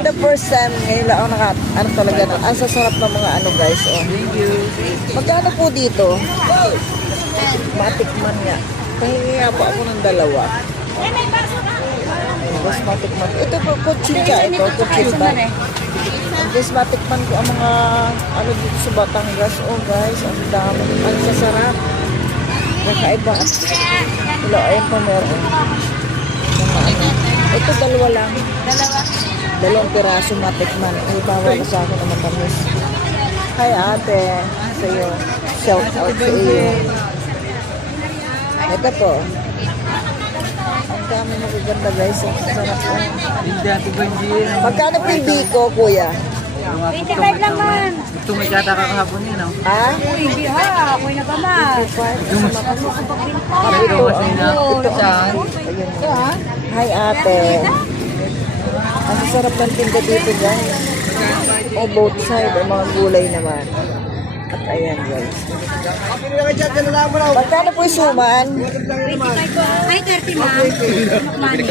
for the first time, ngayon lang ako ano talaga, ang sasarap ng mga ano guys, oh. Thank you. Magkano po dito? Matikman nga. Pahingi po ako ng dalawa. Guys, matikman. Ito po, kuchika. Ito, kuchika. Guys, matikman ko ang mga ano dito sa Batangas. Oh guys, ang dami. Ang sasarap. Kakaiba. Wala, ayun pa meron. Mga ano. Ito, dalawa lang. Dalawang piraso matikman. Ay, bawal na sa akin naman tamis. Hi ate. Sa iyo. Shout out sa iyo. Ito po. Ang dami magaganda guys. Ang sarap po. Hindi ate Benji. Magkano po yung biko, kuya? 25 lang man. Ito may kata kakahapon yun, no? Ha? Uy, hindi ha. Ako'y nagama. 25. Ito kasi na. Ito. Saan? Ayun. Hi ate. Ang sarap ng tinda dito guys. O both side. O mga gulay naman. At ayan guys. Magkano po yung suman? 25 po. Ay, 30 ma'am. Sinukmani.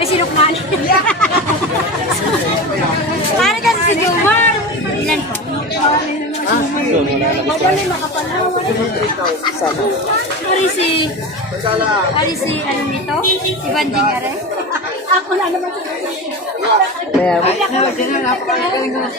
Ay, sinukmani. Para kasi si Jomar. Ilan po? Madali makapalawan. Sana. Ari si, anong nito? Si Banding Are? Ako na naman. Meron. Ako na naman.